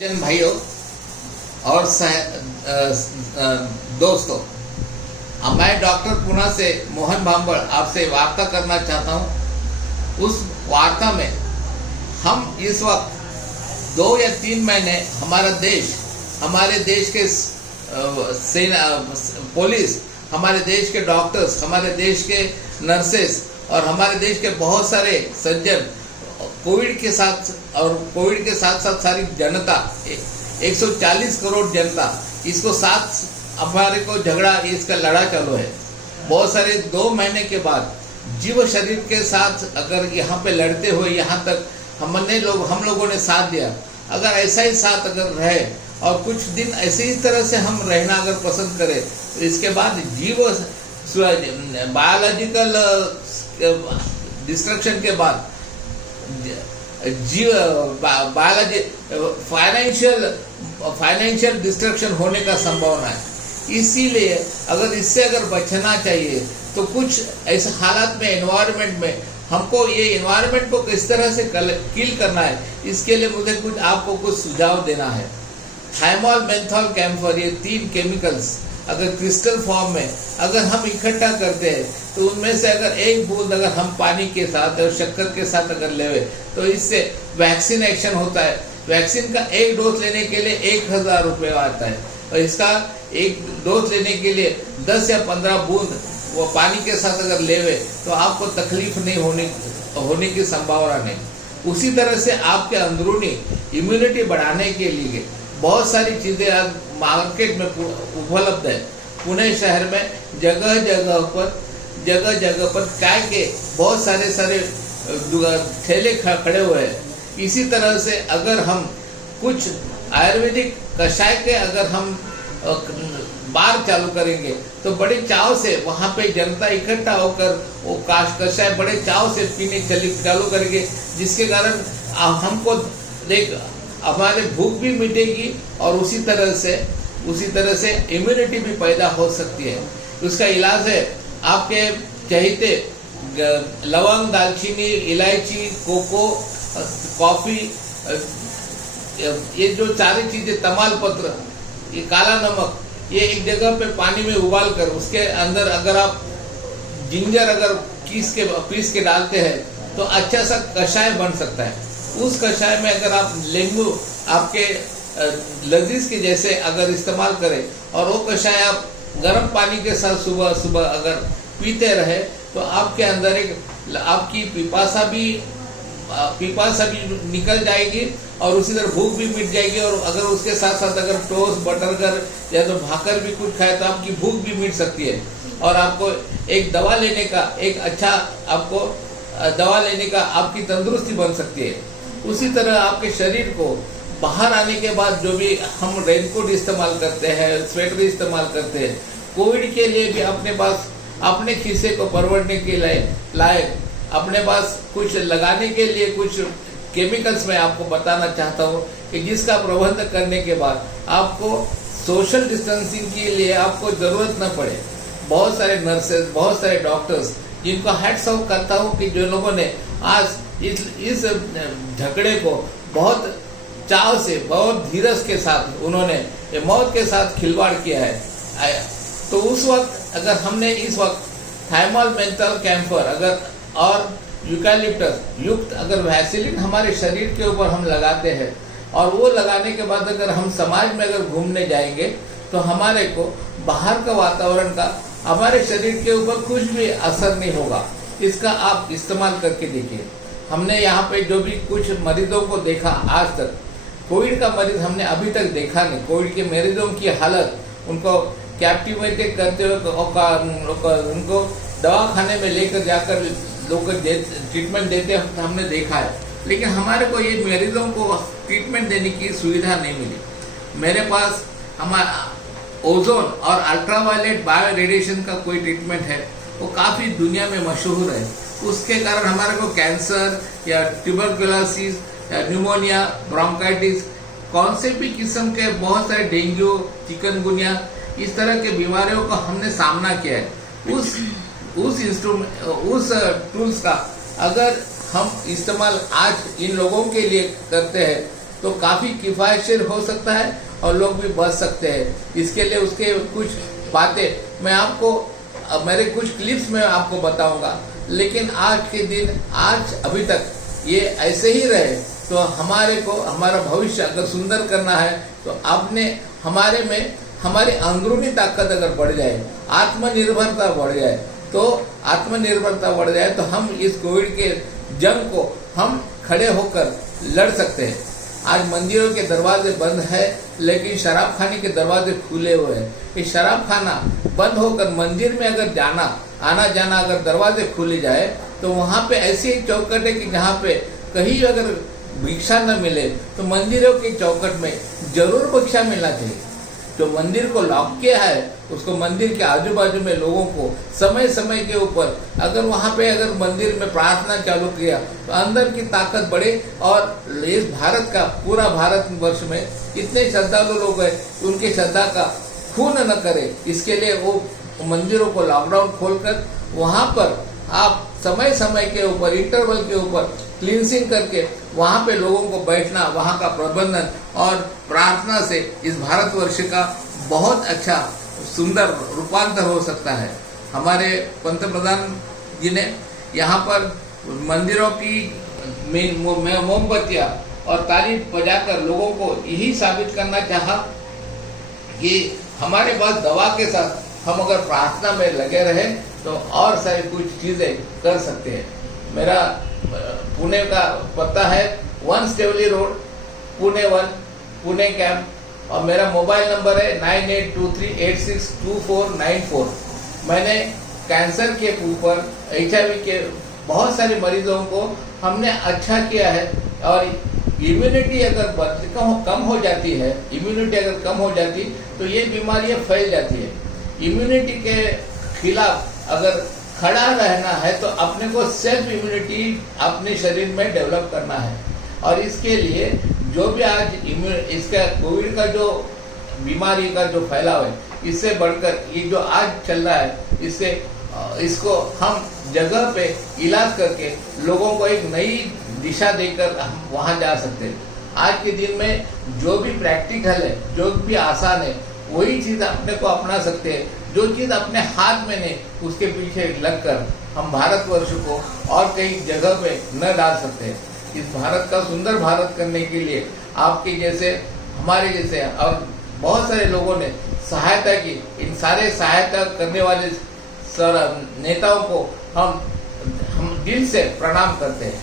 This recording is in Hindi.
भाइयों और दोस्तों, मैं डॉक्टर पुणे से मोहन भांबड़ आपसे वार्ता करना चाहता हूं। उस वार्ता में हम इस वक्त 2 या 3 महीने हमारे देश के सेना, पुलिस, हमारे देश के डॉक्टर्स, हमारे देश के नर्सेस और हमारे देश के बहुत सारे सज्जन कोविड के साथ साथ सारी जनता, 140 करोड़ जनता, इसको साथ हमारे को झगड़ा, इसका लड़ा चालू है। बहुत सारे 2 महीने के बाद जीव शरीर के साथ अगर यहाँ पे लड़ते हुए यहाँ तक हम लोगों ने साथ दिया, अगर ऐसा ही साथ अगर रहे और कुछ दिन ऐसे ही तरह से हम रहना अगर पसंद करें, तो इसके बाद बायोलॉजिकल डिस्ट्रक्शन के बाद बायोलॉजी फाइनेंशियल डिस्ट्रक्शन होने का संभावना है। इसीलिए अगर बचना चाहिए तो कुछ ऐसे हालात में, एनवायरनमेंट में हमको ये एनवायरनमेंट को किस तरह से किल करना है, इसके लिए मुझे आपको कुछ सुझाव देना है। थाइमोल, मेंथॉल, कैम्फर, ये 3 केमिकल्स अगर क्रिस्टल फॉर्म में अगर हम इकट्ठा करते हैं तो उनमें से अगर 1 बूंद अगर हम पानी के साथ और शक्कर के साथ अगर लेवे तो इससे वैक्सीन एक्शन होता है। वैक्सीन का 1 डोज लेने के लिए 1000 रुपये आता है और इसका 1 डोज लेने के लिए 10 या 15 बूंद वो पानी के साथ अगर लेवे तो आपको तकलीफ नहीं होने की संभावना नहीं। उसी तरह से आपके अंदरूनी इम्यूनिटी बढ़ाने के लिए बहुत सारी चीज़ें आज मार्केट में उपलब्ध है। पुणे शहर में जगह जगह पर चाय के बहुत सारे ठेले खड़े हुए हैं। इसी तरह से अगर हम कुछ आयुर्वेदिक कषाय के अगर हम बार चालू करेंगे तो बड़े चाव से वहाँ पे जनता इकट्ठा होकर वो कषाय बड़े चाव से पीने चालू करेंगे, जिसके कारण हमको हमारे भूख भी मिटेगी और उसी तरह से इम्यूनिटी भी पैदा हो सकती है। उसका इलाज है आपके चहेते लवंग, दालचीनी, इलायची, कोको, कॉफ़ी, ये जो 4 चीज़ें, तमालपत्र, ये काला नमक, ये एक जगह पे पानी में उबाल कर उसके अंदर अगर आप जिंजर अगर पीस के डालते हैं तो अच्छा सा कषाय बन सकता है। उस कषाय में अगर आप नींबू आपके लजीज के जैसे अगर इस्तेमाल करें और वो कषाय आप गर्म पानी के साथ सुबह अगर पीते रहे तो आपके अंदर आपकी पिपासा भी निकल जाएगी और उसी तरह भूख भी मिट जाएगी। और अगर उसके साथ साथ अगर टोस्ट, बटर या तो भाकर भी कुछ खाए तो आपकी भूख भी मिट सकती है और आपको एक दवा लेने का आपकी तंदुरुस्ती बन सकती है। उसी तरह आपके शरीर को बाहर आने के बाद जो भी हम रेनकोट इस्तेमाल करते हैं, स्वेटर इस्तेमाल करते हैं, कोविड के लिए भी अपने पास अपने खीसे को परवड़ने के लायक अपने पास कुछ लगाने के लिए कुछ केमिकल्स मैं आपको बताना चाहता हूँ कि जिसका प्रबंध करने के बाद आपको सोशल डिस्टेंसिंग के लिए आपको ज़रूरत न पड़े। बहुत सारे नर्सेज, बहुत सारे डॉक्टर्स, जिनको हैट्स ऑफ करता हूँ कि जो लोगों ने आज इस झगड़े को बहुत चाव से, बहुत धीरज के साथ उन्होंने मौत के साथ खिलवाड़ किया है। तो उस वक्त अगर हमने इस वक्त थाइमोल, मेंथॉल, कैम्फर अगर और यूकैलिप्टस युक्त अगर वैसेलिन हमारे शरीर के ऊपर हम लगाते हैं और वो लगाने के बाद अगर हम समाज में अगर घूमने जाएंगे तो हमारे को बाहर का वातावरण का हमारे शरीर के ऊपर कुछ भी असर नहीं होगा। इसका आप इस्तेमाल करके देखिए। हमने यहाँ पे जो भी कुछ मरीजों को देखा, आज तक कोविड का मरीज हमने अभी तक देखा नहीं। कोविड के मरीजों की हालत, उनको कैप्टिवेटेड करते हुए उनको दवाखाने में लेकर जाकर लोग ट्रीटमेंट देते हमने देखा है, लेकिन हमारे को ये मरीजों को ट्रीटमेंट देने की सुविधा नहीं मिली। मेरे पास हमारा ओजोन और अल्ट्रावायलेट बायो रेडिएशन का कोई ट्रीटमेंट है, वो काफ़ी दुनिया में मशहूर है। उसके कारण हमारे को कैंसर या ट्यूबरकुलोसिस या न्यूमोनिया, ब्रोंकाइटिस, कौन से भी किस्म के बहुत सारे डेंगू, चिकनगुनिया, इस तरह के बीमारियों का हमने सामना किया है। उस टूल्स का अगर हम इस्तेमाल आज इन लोगों के लिए करते हैं तो काफ़ी किफ़ायतशीर हो सकता है और लोग भी बच सकते हैं। इसके लिए उसके कुछ बातें मैं आपको मेरे कुछ क्लिप्स में आपको बताऊंगा। लेकिन आज के दिन, आज अभी तक ये ऐसे ही रहे तो हमारा भविष्य अगर सुंदर करना है तो आपने हमारे में हमारी अंदरूनी ताकत अगर बढ़ जाए, आत्मनिर्भरता बढ़ जाए, तो आत्मनिर्भरता बढ़ जाए तो हम इस कोविड के जंग को हम खड़े होकर लड़ सकते हैं। आज मंदिरों के दरवाजे बंद है लेकिन शराब खाने के दरवाजे खुले हुए हैं। ये शराब खाना बंद होकर मंदिर में अगर आना जाना अगर दरवाजे खुले जाए तो वहाँ पे ऐसी चौखट है कि जहाँ पे कहीं अगर भिक्षा न मिले तो मंदिरों की चौखट में जरूर भिक्षा मिलना चाहिए। जो मंदिर को लॉक किया है उसको मंदिर के आजू बाजू में लोगों को समय समय के ऊपर अगर वहाँ पे अगर मंदिर में प्रार्थना चालू किया तो अंदर की ताकत बढ़े। और इस भारत का पूरा भारत वर्ष में इतने श्रद्धालु लोग हैं, उनकी श्रद्धा का खून न करे, इसके लिए वो मंदिरों को लॉकडाउन खोलकर वहाँ पर आप समय समय के ऊपर इंटरवल के ऊपर क्लींसिंग करके वहाँ पे लोगों को बैठना, वहाँ का प्रबंधन और प्रार्थना से इस भारतवर्ष का बहुत अच्छा सुंदर रूपांतर हो सकता है। हमारे पंतप्रधान जी ने यहाँ पर मंदिरों की मोमबत्तियाँ और ताली बजाकर लोगों को यही साबित करना चाहा कि हमारे पास दवा के साथ हम अगर प्रार्थना में लगे रहे तो और सारी कुछ चीज़ें कर सकते हैं। मेरा पुणे का पता है 1 स्टेवली रोड, पुणे 1, पुणे कैंप, और मेरा मोबाइल नंबर है 9823862494। मैंने कैंसर के ऊपर, HIV के बहुत सारे मरीजों को हमने अच्छा किया है। और इम्यूनिटी अगर कम हो जाती है, इम्यूनिटी अगर कम हो जाती तो ये बीमारियां फैल जाती है। इम्यूनिटी के खिलाफ अगर खड़ा रहना है तो अपने को सेल्फ इम्यूनिटी अपने शरीर में डेवलप करना है। और इसके लिए जो भी आज इसका कोविड का जो बीमारी का जो फैलाव है, इससे बढ़कर ये जो आज चल रहा है, इसको हम जगह पे इलाज करके लोगों को एक नई दिशा देकर हम वहाँ जा सकते हैं। आज के दिन में जो भी प्रैक्टिकल है, जो भी आसान है, वही चीज़ अपने को अपना सकते हैं। जो चीज़ अपने हाथ में नहीं, उसके पीछे लगकर हम भारतवर्ष को और कई जगह पे न डाल सकते हैं। इस भारत का सुंदर भारत करने के लिए आपके जैसे, हमारे जैसे और बहुत सारे लोगों ने सहायता की। इन सारे सहायता करने वाले नेताओं को हम दिल से प्रणाम करते हैं।